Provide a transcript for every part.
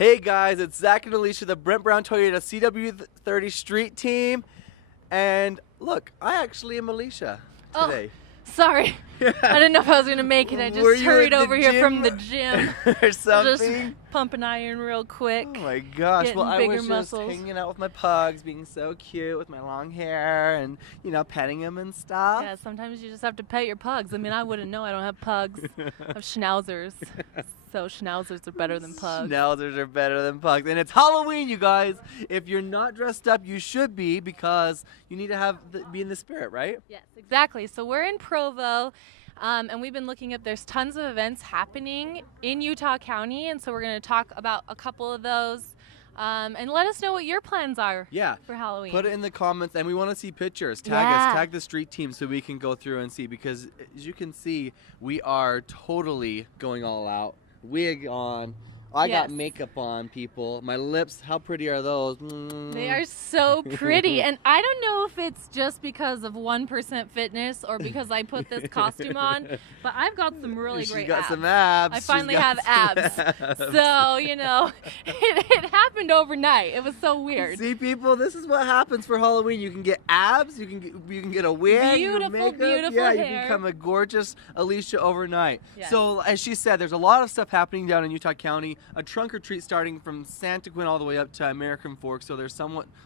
Hey guys, it's Zach and Alysha, the Brent Brown Toyota CW30 Street Team. And look, I actually am Alysha today. Sorry. I didn't know if I was going to make it. I just hurried over here from the gym. Or something? Just pumping iron real quick. Oh my gosh. Well, I was muscles. just hanging out with my pugs, being so cute with my long hair and, you know, petting them and stuff. Yeah, sometimes you just have to pet your pugs. I mean, I wouldn't know. I don't have pugs. I have schnauzers. So schnauzers are better than pugs. Schnauzers are better than pugs. And it's Halloween, you guys. If you're not dressed up, you should be, because you need to be in the spirit, right? Yes, exactly. So we're in Provo, and we've been looking at, there's tons of events happening in Utah County, and so we're going to talk about a couple of those. And let us know what your plans are for Halloween. Put it in the comments, and we want to see pictures. Tag us, tag the street team so we can go through and see, because as you can see, we are totally going all out. Wig on. I got makeup on, people. My lips, how pretty are those? They are so pretty. And I don't know if it's just because of 1% fitness or because I put this costume on, but I've got some really great abs. She's got some abs. I finally have abs. So, you know, it happened overnight. It was so weird. See, people, this is what happens for Halloween. You can get abs, you can get a wig, beautiful makeup. hair. You become a gorgeous Alysha overnight. Yes. So, as she said, there's a lot of stuff happening down in Utah County. A trunk or treat starting from Santa Quinn all the way up to American Fork, so there's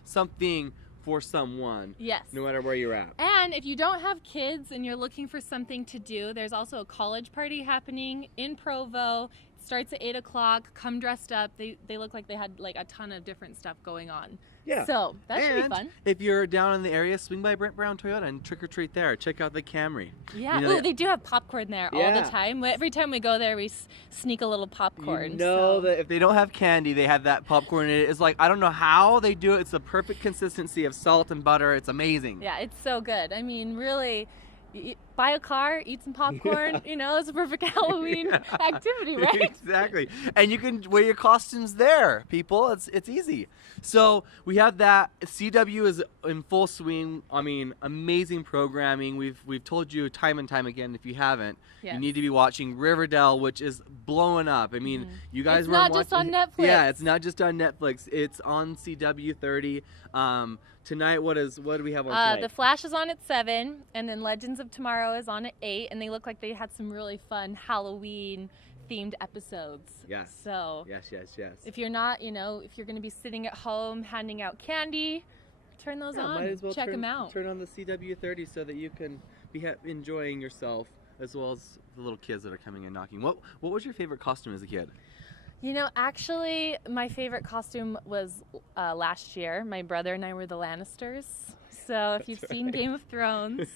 something for someone. Yes. No matter where you're at. And if you don't have kids and you're looking for something to do, there's also a college party happening in Provo. It starts at 8 o'clock. Come dressed up. They look like they had like a ton of different stuff going on. Yeah. So that should be fun. If you're down in the area, swing by Brent Brown Toyota and trick or treat there. Check out the Camry. Yeah. You know, they do have popcorn there all the time. Every time we go there, we sneak a little popcorn. You know that if they don't have candy, they have that popcorn in it. It's like, I don't know how they do it. It's the perfect consistency of salt and butter. It's amazing. Yeah, it's so good. I mean, really. Buy a car, eat some popcorn, you know, it's a perfect Halloween activity, right? Exactly. And you can wear your costumes there, people. It's easy. So we have that. CW is in full swing. I mean, amazing programming. We've told you time and time again, if you haven't, you need to be watching Riverdale, which is blowing up. I mean, you guys weren't watching. It's not just on Netflix. Yeah, it's not just on Netflix. It's on CW30. Tonight, what do we have on tonight? The Flash is on at 7, and then Legends of Tomorrow is on at 8, and they look like they had some really fun Halloween-themed episodes. Yes. So, yes. if you're not, you know, if you're going to be sitting at home handing out candy, turn those on. Might as well check them out. Turn on the CW30 so that you can be enjoying yourself, as well as the little kids that are coming and knocking. What was your favorite costume as a kid? You know, actually, my favorite costume was last year. My brother and I were the Lannisters. So if you've seen Game of Thrones,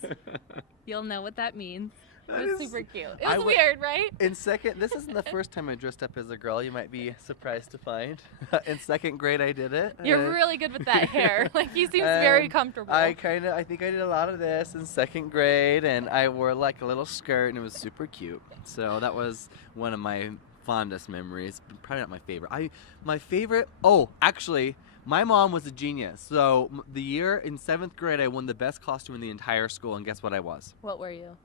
you'll know what that means. It was super cute. It was weird, right? This isn't the first time I dressed up as a girl. You might be surprised to find. In second grade, I did it. You're really good with that hair. Like, he seems very comfortable. I think I did a lot of this in second grade, and I wore like a little skirt, and it was super cute. So that was one of my fondest memories. Probably not my favorite. Actually, my mom was a genius. So the year in 7th grade, I won the best costume in the entire school, and guess what I was? What were you?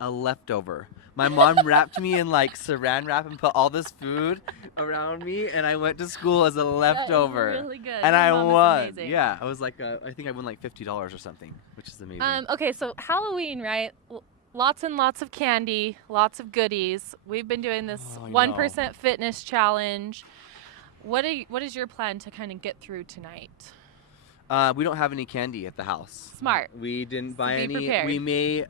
A leftover. My mom wrapped me in like saran wrap and put all this food around me, and I went to school as a leftover. That is really good. And I won. Amazing. Yeah, I was like, I think I won like $50 or something, which is amazing. Okay, so Halloween, right? Lots and lots of candy, lots of goodies. We've been doing this 1% fitness challenge. What is your plan to kind of get through tonight? We don't have any candy at the house. Smart. We didn't buy any. Prepared. We may,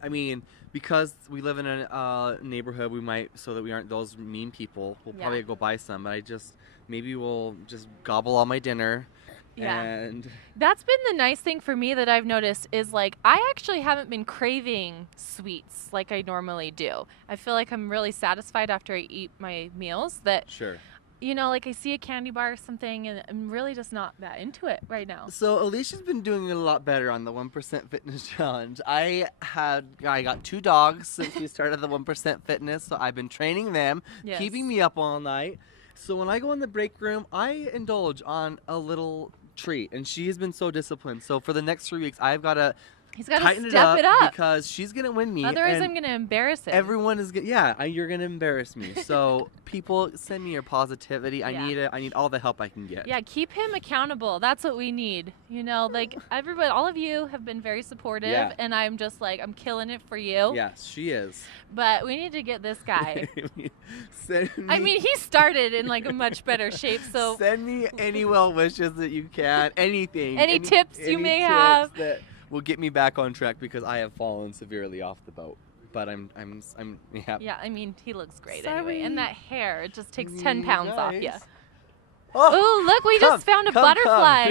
because we live in a neighborhood, we might, so that we aren't those mean people, we'll probably go buy some, but maybe we'll just gobble all my dinner. Yeah. And that's been the nice thing for me that I've noticed is, like, I actually haven't been craving sweets like I normally do. I feel like I'm really satisfied after I eat my meals that, you know, like I see a candy bar or something and I'm really just not that into it right now. So Alysha's been doing a lot better on the 1% fitness challenge. I got 2 dogs since we started the 1% fitness, so I've been training them, keeping me up all night. So when I go in the break room, I indulge on a little treat, and she has been so disciplined. So for the next 3 weeks, I've got to He's got to tighten step it it up. because she's going to win me. Otherwise, I'm going to embarrass him. Everyone is going to, you're going to embarrass me. So people, send me your positivity. I need it. I need all the help I can get. Yeah, keep him accountable. That's what we need. You know, like everybody, all of you have been very supportive, and I'm just like, I'm killing it for you. Yes, she is. But we need to get this guy. I mean, he started in like a much better shape, so send me any well wishes that you can, anything. Any tips you may have that will get me back on track because I have fallen severely off the boat. But I'm Yeah, I mean, he looks great anyway. And that hair, it just takes 10 pounds off you. Oh, look, we just found a butterfly.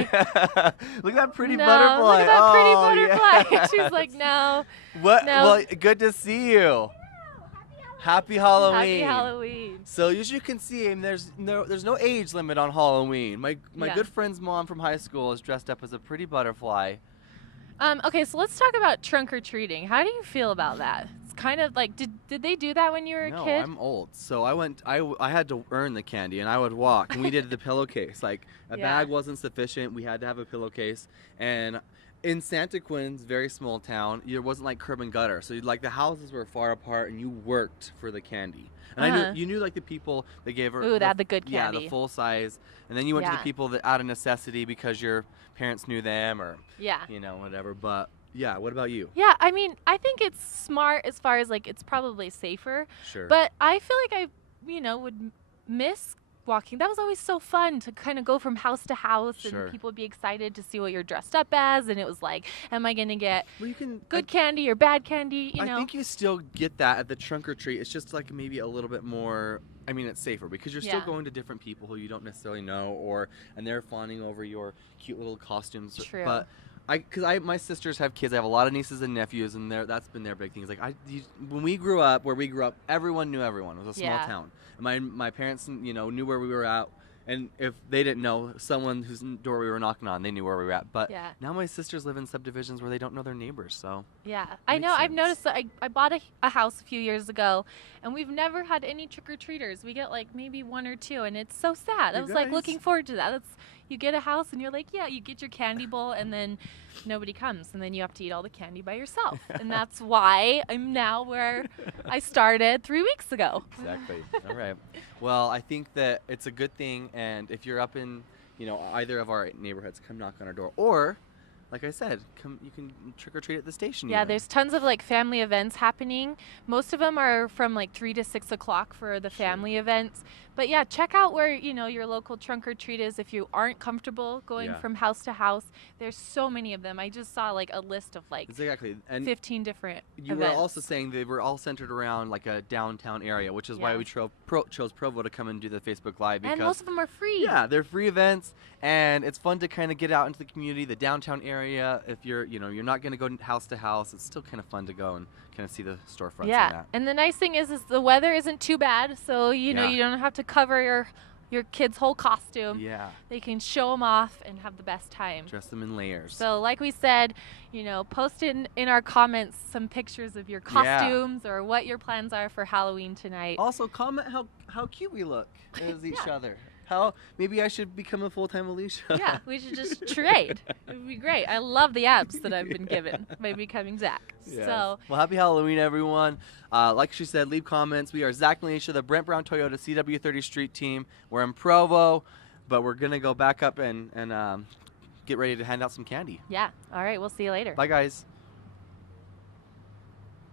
Look at that pretty butterfly. Look at that pretty butterfly. Yeah. She's like, no. What? No. Well, good to see you. Happy Halloween. Happy Halloween. So as you can see, there's no age limit on Halloween. My good friend's mom from high school is dressed up as a pretty butterfly. Okay, so let's talk about trunk or treating. How do you feel about that? It's kind of like, did they do that when you were a kid? No, I'm old. So I had to earn the candy, and I would walk. And we did the pillowcase. Like a bag wasn't sufficient. We had to have a pillowcase. And in Santa Quinn's very small town, it wasn't like curb and gutter. So like the houses were far apart, and you worked for the candy. And you knew like the people that gave her. Ooh, they had the good candy. Yeah, the full size. And then you went to the people that out of necessity because your parents knew them or whatever. But yeah, what about you? Yeah, I mean, I think it's smart as far as like it's probably safer. Sure. But I feel like I would miss walking. That was always so fun to kind of go from house to house and people would be excited to see what you're dressed up as, and it was like, am I going to get good candy or bad candy, I think you still get that at the trunk or treat. It's just like maybe a little bit more, I mean, it's safer because you're still going to different people who you don't necessarily know and they're fawning over your cute little costumes. True. But my sisters have kids. I have a lot of nieces and nephews, and that's been their big thing. It's like when we grew up, everyone knew everyone. It was a small town. And my parents, knew where we were at, and if they didn't know someone whose door we were knocking on, they knew where we were at. But now my sisters live in subdivisions where they don't know their neighbors. So I know. I've noticed that I bought a house a few years ago, and we've never had any trick or treaters. We get like maybe one or two, and it's so sad. I was like looking forward to that. You get a house and you're like, you get your candy bowl and then nobody comes and then you have to eat all the candy by yourself. And that's why I'm now where I started 3 weeks ago. Exactly. All right. Well, I think that it's a good thing, and if you're up in, either of our neighborhoods, come knock on our door. Or, like I said, you can trick or treat at the station. Yeah, there's tons of like family events happening. Most of them are from like 3 to 6 o'clock for the family events. But yeah, check out where your local trunk or treat is if you aren't comfortable going from house to house. There's so many of them. I just saw like a list of like 15 different You events. were also saying they were all centered around like a downtown area, which is why we chose Provo to come and do the Facebook Live. Because, and most of them are free. Yeah, they're free events, and it's fun to kind of get out into the community, the downtown area. If you're not going to go house to house, it's still kind of fun to go and kind of see the storefronts. Yeah, and the nice thing is the weather isn't too bad, so you don't have to cover your kid's whole costume. Yeah. They can show them off and have the best time. Dress them in layers. So like we said, post in our comments some pictures of your costumes or what your plans are for Halloween tonight. Also comment how cute we look as each other. How maybe I should become a full-time Alysha. Yeah, we should just trade. It would be great. I love the abs that I've been given by becoming Zach. Yes. So, well, happy Halloween, everyone. Like she said, leave comments. We are Zach and Alysha, the Brent Brown Toyota CW30 Street team. We're in Provo, but we're going to go back up and get ready to hand out some candy. Yeah. All right. We'll see you later. Bye, guys.